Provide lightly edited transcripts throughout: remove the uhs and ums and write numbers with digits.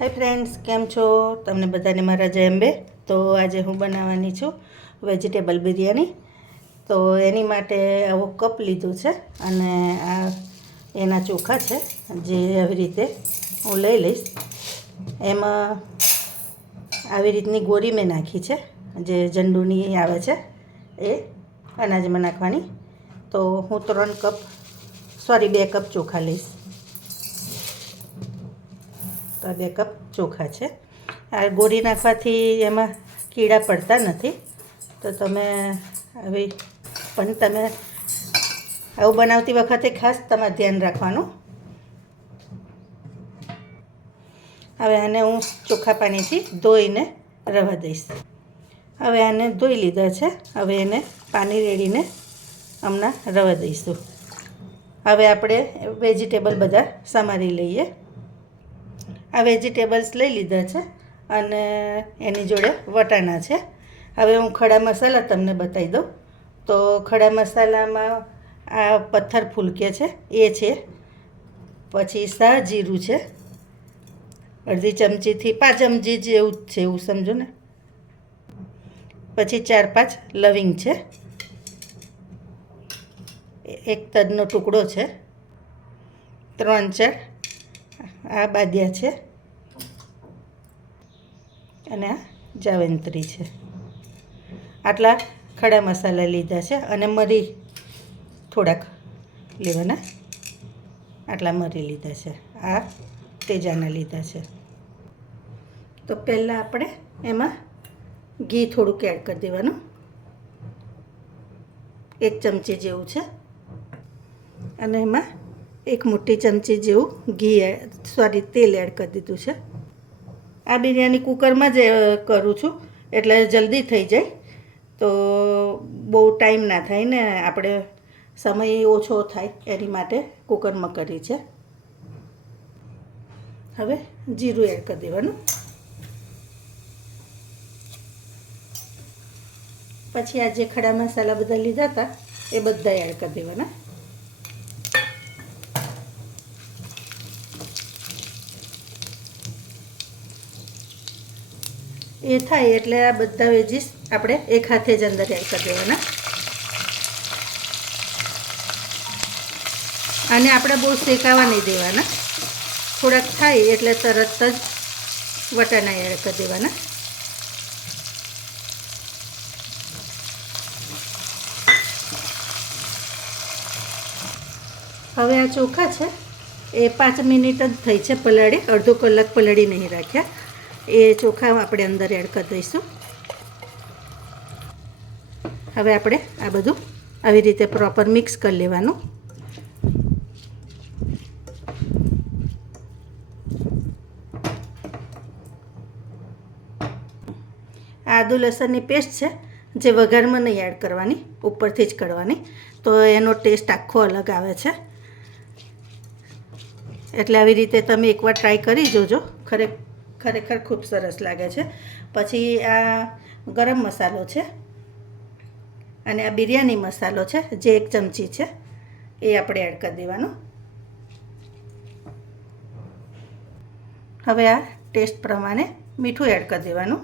Hi friends, केम छो? तमने बधाने मारा जय अंबे। तो आज हूँ बनाववानी छूँ वेजिटेबल बिरयानी। तो एनी माटे आवो कप लीधो छे अने आ एना चोखा छे जे आवी रीते हूँ लई लईश। एमां आवी रीतनी गोरी में नाखी छे जे जंडूनी आवे छे ए अनाजमां नाखवानी। तो हूँ 2 कप चोखा लईश। तो 2 कप चोखा है। आ गोरी नाखवाथी एमां कीड़ा पड़ता नहीं। तो तमे आवी पण तमे आवुं बनावती वखते खास तमारे ध्यान राखवानुं। हवे आने हूँ चोखा पानीथी धोईने रवा दईश। हवे आने धोई लीधा छे। हवे एने पानी रेड़ीने हमणां रवा दईशुं। हवे आपणे वेजिटेबल बधा समारी लईए। आ वेजिटेबल्स लई लीधा छे अने एनी जोड़े वटाणा छे। हवे हूँ खड़ा मसाला तमने बतावी दऊं। तो खड़ा मसालामां आ पत्थर फूलके छे ए छे, पछी साह जीरुं छे, अर्धी चमचीथी 5 चमची जेवुं ज छे एवुं समजो ने। पछी 4-5 लविंग छे, एक तजनो टुकड़ो छे, 3-4 आ बादिया छे अने आ जावेंत्री छे। आटला खड़ा मसाला लीधा छे अने मरी थोड़ाक लेवाना। आटला मरी लीधा छे। आ तेजाना लीधा छे। तो पहला आपणे एमां घी थोड़ुंक एड कर देवानुं। 1 चमची जेवुं छे अने एमां 1 मोटी चमची जेवुं घी तेल एड कर दीधुं छे। आ बिरयानी कूकर में ज करूँ छूँ एटले जल्दी थई जाय। तो बहु टाइम ना थाय ने आपणे समय ओछो थाय एनी माटे कूकर में करी छे। हवे जीरुं एड कर देवानुं। पछी आ जे खड़ा मसाला बधा लीधा था ए बधा एड कर देवाना। ए थाय एटले आ बधा वेजीस आपणे एक हाथे ज अंदर एड कर देवाना। आने आपणे बहु शेकावा नहीं देवाना। थोड़ाक थाय एटले तरत ज वटाणा एड कर देवाना। हवे आ चोखा छे ए 5 मिनिट ज थई छे पलाળી, अर्धो कलाक पलाળી नहीं राख्या। ए चोखा આપણે અંદર એડ કરી દઈશું। હવે આપણે આ બધું આવી રીતે પ્રોપર મિક્સ કરી લેવાનું। આદુ લસણની પેસ્ટ છે જે વઘારમાં નહીં એડ કરવાની, ઉપરથી જ કરવાની, તો એનો ટેસ્ટ આખો અલગ આવે છે। એટલે આવી રીતે તમે એકવાર ટ્રાય કરી જોજો, ખરેખર ખૂબ સરસ લાગે છે। પછી આ ગરમ મસાલો છે અને આ બિરયાની મસાલો છે જે 1 ચમચી છે એ આપણે એડ કરી દેવાનો। હવે આ ટેસ્ટ પ્રમાણે મીઠું એડ કરી દેવાનું।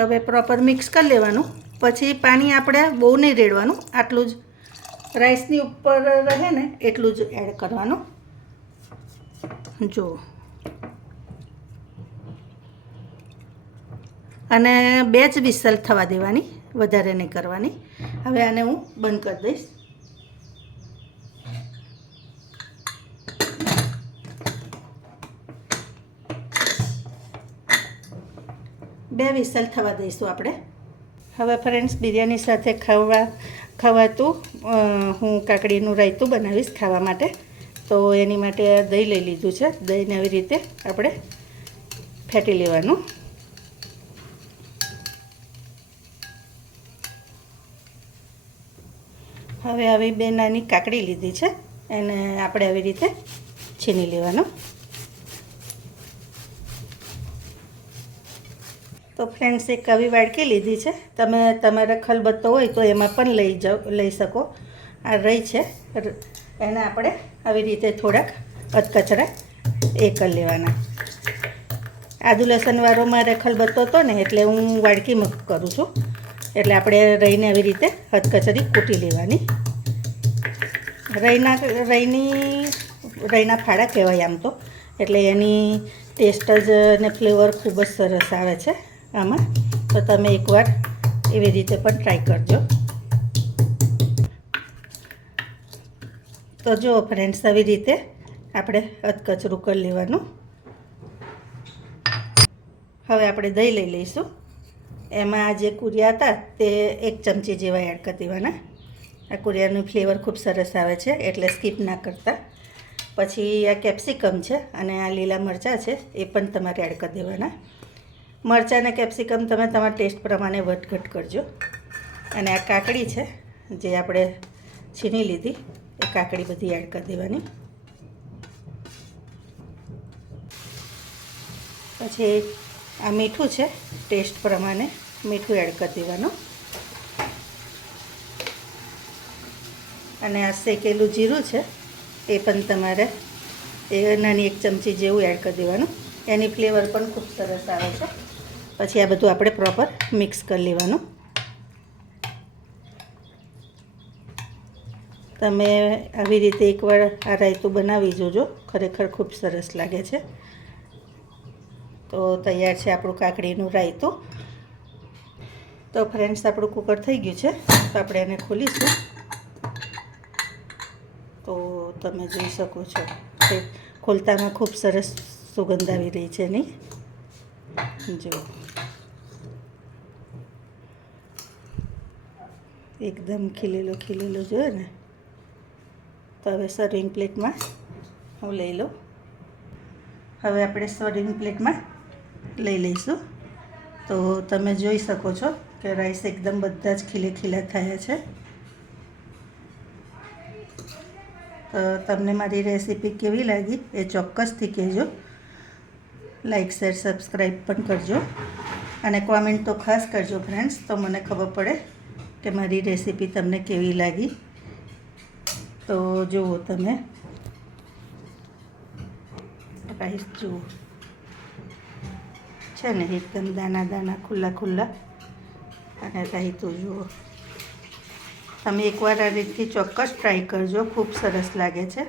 હવે પ્રોપર મિક્સ કરી લેવાનું। પછી પાણી આપણે બહુ નહીં રેડવાનું, આટલું જ રાઈસની ઉપર રહે ને એટલું જ એડ કરવાનું। જો અને 2 જ વિસલ થવા દેવાની, વધારે નહીં કરવાની। હવે આને હું બંધ કરી દઈશ। બે વિસલ થવા દઈશું આપણે। હવે ફ્રેન્ડ્સ, બિરયાની સાથે ખવાતું હું કાકડીનું રાયતું બનાવીશ ખાવા માટે। તો એની માટે દહીં લઈ લીધું છે। દહીંને આવી રીતે આપણે ફેટી લેવાનું। હવે આવી 2 નાની કાકડી લીધી છે, એને આપણે આવી રીતે છીની લેવાનું। તો ફ્રેન્ડ્સ, એક આવી વાડકી લીધી છે, તમે તમારા ખલબત્તો હોય તો એમાં પણ લઈ શકો। આ રહી છે, એને આપણે આવી રીતે થોડાક અધકચરા એ કરી લેવાના. આદુ લસણવાળો મારે ખલબત્તો હતો ને એટલે હું વાડકીમાં કરું છું. એટલે આપણે રઈને આવી રીતે હથકચરી કૂટી લેવાની. રઈના ફાડા કહેવાય આમ તો, એટલે એની ટેસ્ટ જ અને ફ્લેવર ખૂબ જ સરસ આવે છે આમાં. તો તમે એકવાર એવી રીતે પણ ટ્રાય કરજો. તો જો ફ્રેન્ડ્સ, આવી રીતે આપણે અધકચરું કરી લેવાનું. હવે આપણે દહીં લઈ લઈશું. એમાં જે કુરિયા હતા તે 1 ચમચી જેવા એડ કરી દેવાના. આ કુરિયાનું ફ્લેવર ખૂબ સરસ આવે છે એટલે સ્કીપ ના કરતા. પછી આ કેપ્સિકમ છે અને આ લીલા મરચાં છે એ પણ તમારે એડ કરી દેવાના. મરચાં અને કેપ્સિકમ તમે તમારા ટેસ્ટ પ્રમાણે વધઘટ કરજો. અને આ કાકડી છે જે આપણે છીની લીધી, એ કાકડી બધી એડ કરી દેવાની. પછી આ મીઠું છે, ટેસ્ટ પ્રમાણે મીઠું એડ કરી દેવાનું. અને આ શેકેલું જીરું છે એ પણ તમારે નાની 1 ચમચી જેવું એડ કરી દેવાનું. એની ફ્લેવર પણ ખૂબ સરસ આવે છે. પછી આ બધું આપણે પ્રોપર મિક્સ કરી લેવાનું. તમે આવી રીતે એકવાર આ રાયતું બનાવી જોજો, ખરેખર ખૂબ સરસ લાગે છે. તો તૈયાર છે આપણું કાકડીનું રાયતું. તો ફ્રેન્ડ્સ, આપણું કુકર થઈ ગયું છે, તો આપણે એને ખોલીશું. તો તમે જોઈ શકો છો કે ખોલતામાં ખૂબ સરસ સુગંધ આવી રહી છે નહીં? જો એકદમ ખીલેલો જોયો ને? તો હવે સર્વિંગ પ્લેટમાં હું લઈ લઉં. હવે આપણે સર્વિંગ પ્લેટમાં લઈ લઈશું. તો તમે જોઈ શકો છો કે રાઈસ એકદમ બધા જ ખીલા થયા છે. તો તમને મારી રેસીપી કેવી લાગી એ ચોક્કસથી કહેજો. લાઈક, શેર, સબસ્ક્રાઈબ પણ કરજો. અને કોમેન્ટ તો ખાસ કરજો ફ્રેન્ડ્સ, તો મને ખબર પડે કે મારી રેસીપી તમને કેવી લાગી. તો જુઓ તમે રાઈસ જુઓ છે ને, એકદમ દાણા ખુલ્લા. અને રાયતું જુઓ. તમે એકવાર આ રીતથી ચોક્કસ ટ્રાય કરજો, ખૂબ સરસ લાગે છે.